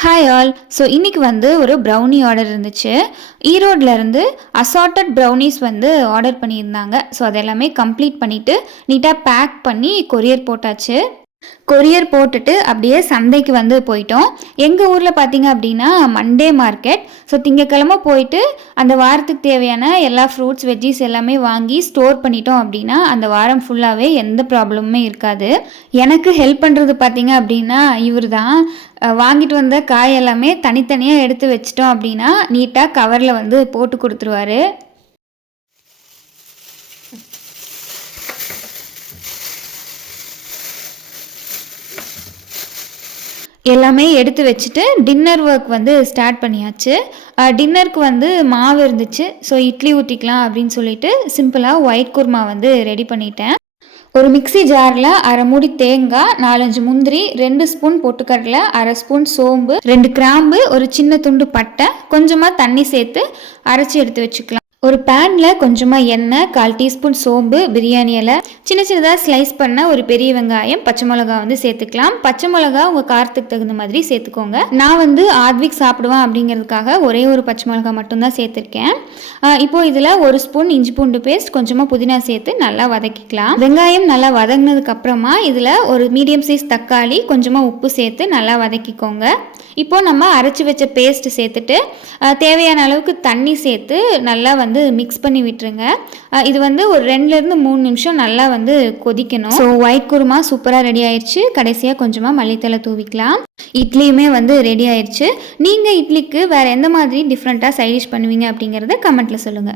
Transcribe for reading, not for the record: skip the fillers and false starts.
Hi all. So இன்றைக்கி வந்து ஒரு ப்ரௌனி ஆர்டர் இருந்துச்சு. ஈரோட்லேருந்து அசார்ட்டட் ப்ரௌனீஸ் வந்து ஆர்டர் பண்ணியிருந்தாங்க. ஸோ அதெல்லாமே கம்ப்ளீட் பண்ணிவிட்டு நீட்டாக பேக் பண்ணி கொரியர் போட்டாச்சு. கொரியர் போட்டுட்டு அப்படியே சந்தைக்கு வந்து போயிட்டோம். எங்கள் ஊரில் பார்த்தீங்க அப்படின்னா மண்டே மார்க்கெட். ஸோ திங்கக்கிழமை போயிட்டு அந்த வாரத்துக்கு தேவையான எல்லா ஃப்ரூட்ஸ் வெஜ்ஜீஸ் எல்லாமே வாங்கி ஸ்டோர் பண்ணிட்டோம் அப்படின்னா அந்த வாரம் ஃபுல்லாகவே எந்த ப்ராப்ளமுமே இருக்காது. எனக்கு ஹெல்ப் பண்ணுறது பார்த்தீங்க அப்படின்னா இவர் தான். வாங்கிட்டு வந்த காய் எல்லாமே தனித்தனியாக எடுத்து வச்சிட்டோம் அப்படின்னா நீட்டாக கவரில் வந்து போட்டு கொடுத்துருவாரு. எல்லாமே எடுத்து வச்சுட்டு டின்னர் ஒர்க் வந்து ஸ்டார்ட் பண்ணியாச்சு. டின்னருக்கு வந்து மாவு இருந்துச்சு. ஸோ இட்லி ஊற்றிக்கலாம் அப்படின்னு சொல்லிட்டு சிம்பிளாக ஒயிட் குருமா வந்து ரெடி பண்ணிட்டேன். ஒரு மிக்ஸி ஜாரில் 1/2 மூடி தேங்காய், 4-5 முந்திரி, 2 ஸ்பூன் பொட்டுக்கடலை, 1/2 ஸ்பூன் சோம்பு, 2 கிராம்பு, ஒரு சின்ன துண்டு பட்டை, கொஞ்சமாக தண்ணி சேர்த்து அரைச்சி எடுத்து வச்சுக்கலாம். ஒரு பேனில் கொஞ்சமாக எண்ணெய், 1/4 டீஸ்பூன் சோம்பு, பிரியாணி இலை, சின்ன சின்னதாக ஸ்லைஸ் பண்ண ஒரு பெரிய வெங்காயம், பச்சை மிளகா வந்து சேர்த்துக்கலாம். பச்சை மிளகா உங்கள் காரத்துக்கு தகுந்த மாதிரி சேர்த்துக்கோங்க. நான் வந்து ஆத்விக் சாப்பிடுவேன் அப்படிங்கிறதுக்காக ஒரே ஒரு பச்சை மிளகா மட்டும்தான் சேர்த்துருக்கேன். இப்போது இதில் 1 ஸ்பூன் இஞ்சி பூண்டு பேஸ்ட், கொஞ்சமாக புதினா சேர்த்து நல்லா வதக்கிக்கலாம். வெங்காயம் நல்லா வதங்கினதுக்கு அப்புறமா இதில் ஒரு மீடியம் சைஸ் தக்காளி, கொஞ்சமாக உப்பு சேர்த்து நல்லா வதக்கிக்கோங்க. இப்போது நம்ம அரைச்சி வச்ச பேஸ்ட்டு சேர்த்துட்டு தேவையான அளவுக்கு தண்ணி சேர்த்து நல்லா வந்து மிக்ஸ் பண்ணி விட்டுருங்க. இது வந்து ஒரு 2-3 நிமிஷம் நல்லா வந்து கொதிக்கணும். ஸோ ஒயிட் குருமா சூப்பராக ரெடி ஆயிடுச்சு. கடைசியாக கொஞ்சமாக மல்லித்தலை தூவிக்கலாம். இட்லியுமே வந்து ரெடி ஆயிடுச்சு. நீங்கள் இட்லிக்கு வேறு எந்த மாதிரி டிஃப்ரெண்ட்டாக சைடிஷ் பண்ணுவீங்க அப்படிங்கிறத கமெண்ட்டில் சொல்லுங்கள்.